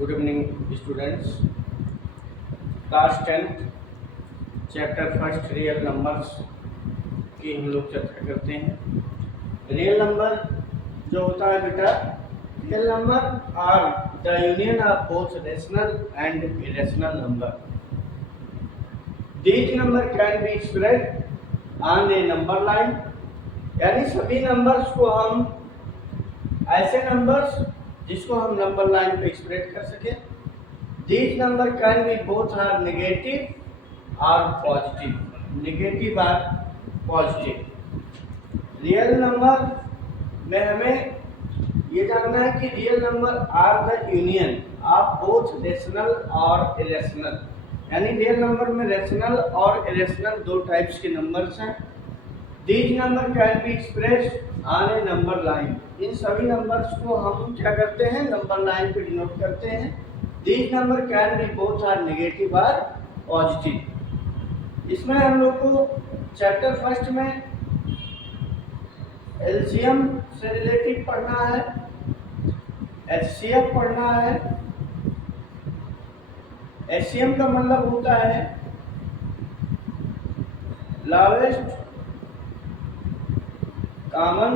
Good evening students. Class 10th chapter first real numbers की हम लोग चर्चा करते हैं। रियल नंबर जो होता है बेटा, real number are the union of both rational and irrational number. These number can be expressed on a number line, यानी सभी नंबर्स को हम ऐसे नंबर्स जिसको हम नंबर लाइन पे एक्सप्रेस कर सके। These number can be both are negative और पॉजिटिव, नेगेटिव और पॉजिटिव। रियल नंबर में हमें ये जानना है कि real number are the union of both rational और इरेशनल, यानी रियल नंबर में रेशनल और इरेशनल दो टाइप्स के नंबर्स हैं। These number can be expressed on a number line, इन सभी नंबर्स को हम क्या करते हैं, नंबर लाइन पे डिनोट करते हैं। These number can be both are negative और पॉजिटिव। इसमें हम लोग को चैप्टर फर्स्ट में एलसीएम से रिलेटेड पढ़ना है, एचसीएफ पढ़ना है। एचसीएम का मतलब होता है लार्जेस्ट कॉमन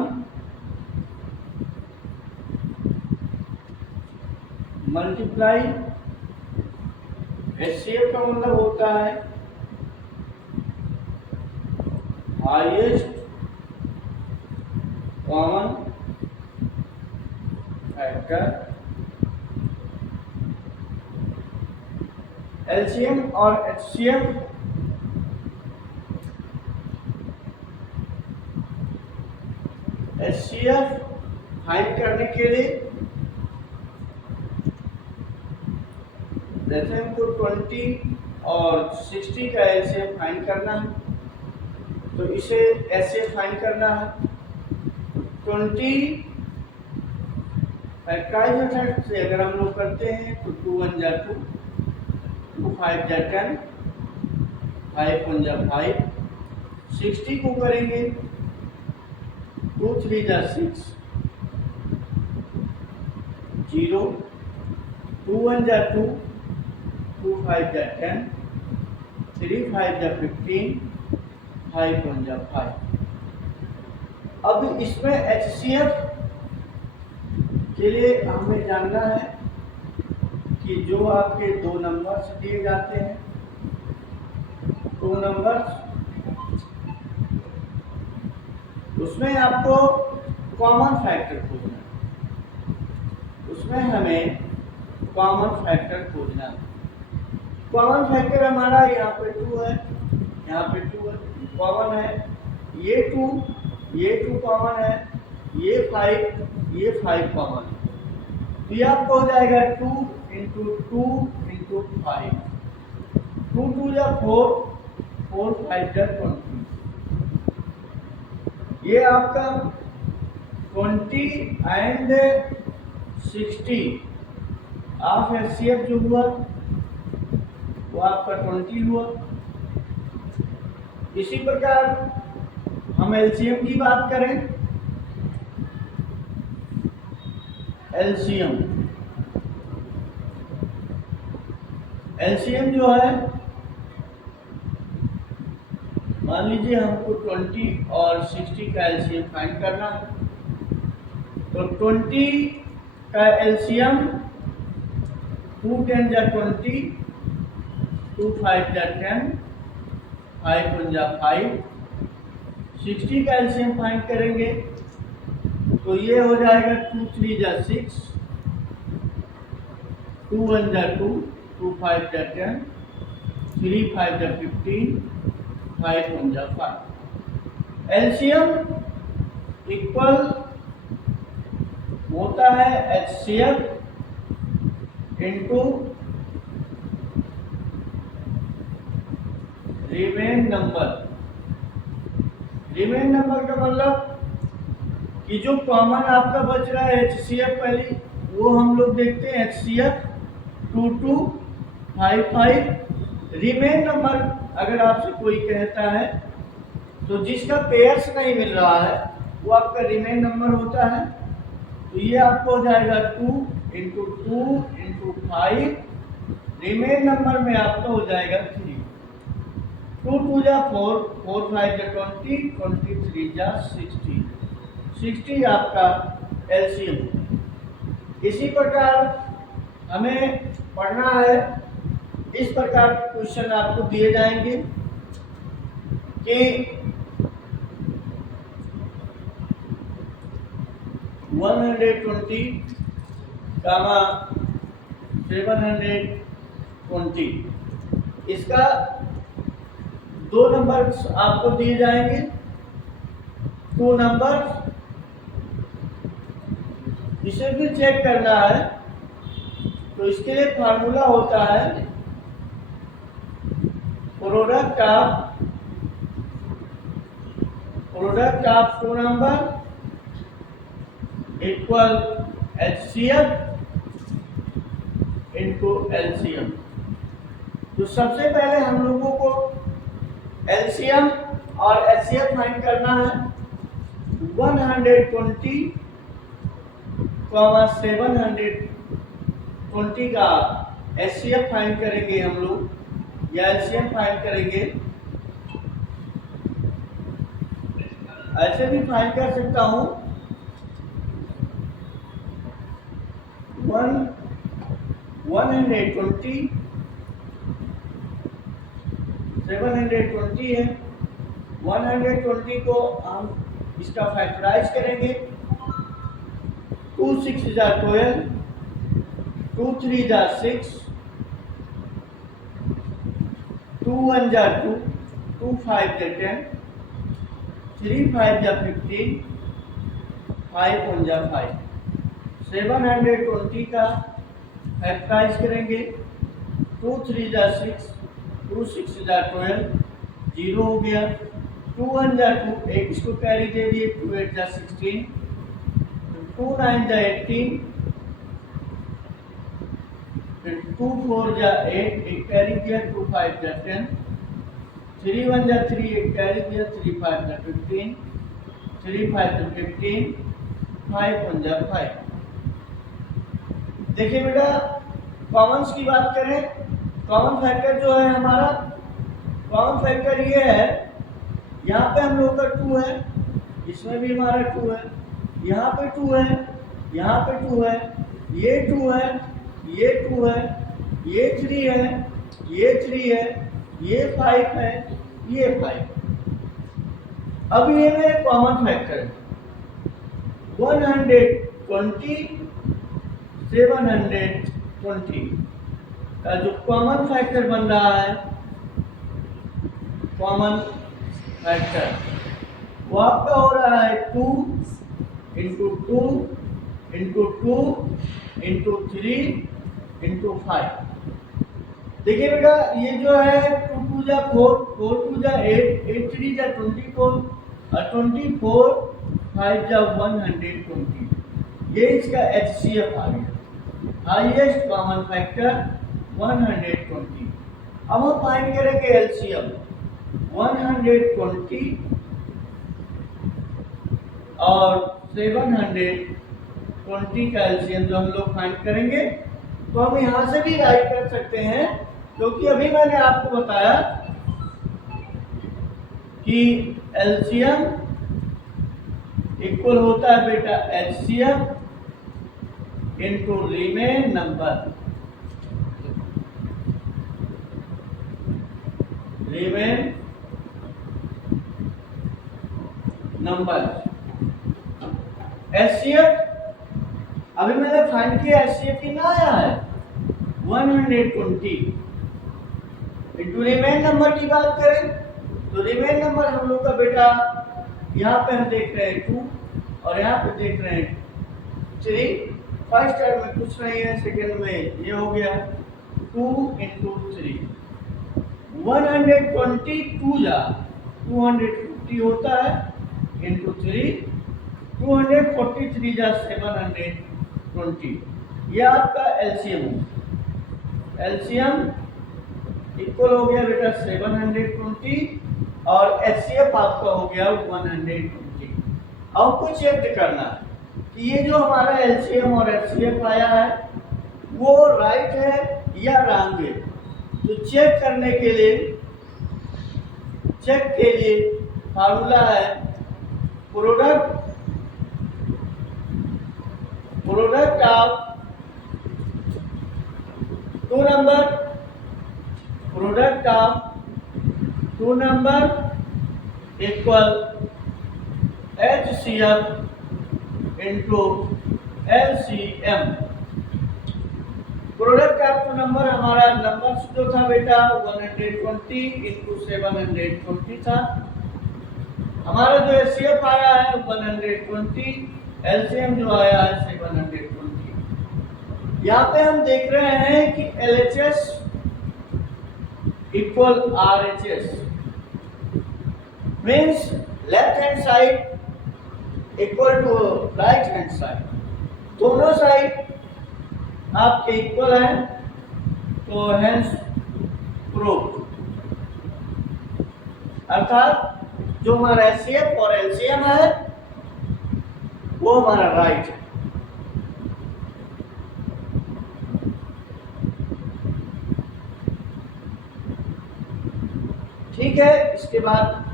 मल्टीप्लाई। एचसीएफ का मतलब होता है हाईएस्ट कॉमन फैक्टर। एलसीएम और एचसीएफ एचसीएफ फाइंड करने के लिए जैसे हमको 20 और 60 का एलसीएम फाइंड करना है, तो इसे ऐसे फाइंड करना है। 20 फैक्टराइज मेथड से अगर हम लोग करते हैं तो 2 1 जा 2, 2 5 जा 10, 5 1 जा 5। 60 को करेंगे 2 3 जा 6, 0, 2 1 जा 2, 2 5 जा 10, 3 5 जा 15, 5 1 जा 5। अब इसमें एचसीएफ के लिए हमें जानना है कि जो आपके दो नंबर्स दिए जाते हैं, दो नंबर्स, उसमें आपको कॉमन फैक्टर खोजना है। उसमें हमें कॉमन फैक्टर खोजना है। कॉमन फैक्टर हमारा यहाँ पे 2 है, यहाँ पे 2 है, कॉमन है। ये 2 कॉमन है, ये 5 कॉमन है। तो ये आपको हो जाएगा 2 × 2 × 5, 2 2 या 4, 4 5 या 20। ये आपका 20 एंड 60 ऑफ एचसीएफ जो हुआ वो आपका 20 हुआ। इसी प्रकार हम एलसीएम की बात करें, एलसीएम जो है, मान लीजिए हमको 20 और 60 का एलसीएम फाइंड करना है, तो 20 का एलसीएम 2 10 जा 20, 2 5 जा 10, 5 1 जा 5। 60 का एलसीएम फाइंड करेंगे तो ये हो जाएगा 2 3 जा 6, 2 1 जा 2, 2 5 जा 10, 3 5 जा 15, 5 1 जा 5। एलसीएम इक्वल होता है HCF into remain number. Remain number का मतलब कि जो कॉमन आपका बच रहा है एचसीएफ, पहले वो हम लोग देखते हैं एचसीएफ 2 2 5 5। रिमेन नंबर अगर आपसे कोई कहता है तो जिसका पेयर्स नहीं मिल रहा है वो आपका रिमेन नंबर होता है। तो ये आपको हो जाएगा 2 इंटू 2 इंटू 5, रिमेन नंबर में आपका हो जाएगा 3। 2 2 जा 4, 4 5 जा 20, 23 जा 60, 60 आपका एलसीएम। इसी प्रकार हमें पढ़ना है, इस प्रकार के क्वेश्चन आपको दिए जाएंगे कि 120, 720, इसका 2 नंबर आपको दिए जाएंगे, 2 नंबर, इसे भी चेक करना है। तो इसके लिए फार्मूला होता है product of 2 number equal HCF into LCM। तो सबसे पहले हम लोगों को LCM और HCF फाइंड करना है। 120, 720 का HCF फाइंड करेंगे हम लोग, या LCM फाइंड करेंगे। ऐसे भी फाइंड कर सकता हूं, 120, 720 है। 120 को हम इसका फैक्टराइज करेंगे। 2 6 जा 12, 2 3 जा 6, 2 1 जा 2, 2 5 जा 10, 3 5 जा 15, 5 1 जा 5। 720 का फैक्टराइज करेंगे। 2 3 जा 6, 2 6 जा 12, 0 हो गया। 2 1 जा 2, एक इसको कैरी दे दिए, 2 8 जा 16, 2 9 जा 18, फिर 2 4 जा 8, एक कैरी दिया, 2 5 जा 10, 3 1 जा 3, एक कैरी दिया, 3 5 जा 15, 3 5 जा 15, 5 1 जा 5। देखिए बेटा, कॉमन्स की बात करें, कॉमन फैक्टर जो है हमारा, कॉमन फैक्टर ये है, यहाँ पे हम लोग का 2 है, इसमें भी हमारा 2 है, यहाँ पे 2 है, यहाँ पे 2 है, ये 2 है, ये 2 है, ये 3 है, ये 3 है, ये 5 है, ये 5। अब ये मेरे कॉमन फैक्टर है। 120, 720 का जो कॉमन फैक्टर बन रहा है, कॉमन फैक्टर वो आपका हो रहा है 2 इंटू 2 इंटू 2 इंटू 3 इंटू 5। देखिए बेटा, ये जो है 2 2 जा 4, 4 2 जा 8, 8 3 जा 24 और 24, 5 जा 120। ये इसका HCF आ गया, हाईएस्ट कॉमन फैक्टर 120। अब हम फाइंड करेंगे LCM। 120 और 720 का LCM जो हम लोग फाइंड करेंगे, तो हम यहां से भी राइट कर सकते हैं, क्योंकि अभी मैंने आपको बताया कि LCM इक्वल होता है बेटा HCF into remain number, remain number. HCF अभी मैंने फाइंड किया, HCF कितना आया है 120 इंटू रिमेन नंबर की बात करें तो रिमेन नंबर हम लोग का बेटा यहाँ पे हम देख रहे हैं 2 और यहाँ पे देख रहे हैं 3। फर्स्ट टर्म में कुछ नहीं है, सेकंड में ये हो गया 2 इंटू 3। 122 जा 250 होता है इंटू 3, 243 जा 720। ये आपका LCM है। LCM इक्वल हो गया बेटा 720 और HCF आपका हो गया 120। अब कुछ चेक करना है कि ये जो हमारा एलसीएम और एचसीएफ आया है वो राइट है या रॉन्ग है। तो चेक के लिए फार्मूला है product of two number equal HCF into LCM। Product of two number हमारा नंबर जो था बेटा 120 इंटू 720 था। हमारा जो HCF आया है 120, LCM जो आया है 720। यहाँ पे हम देख रहे हैं कि LHS equal RHS means left hand side equal to right hand side, दोनों साइड आपके इक्वल हैं, तो हेंस प्रूव्ड। अर्थात जो हमारा HCF और LCM है वो हमारा राइट है। ठीक है, इसके बाद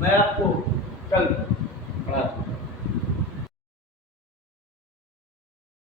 मैं आपको कल पढ़ाता हूँ।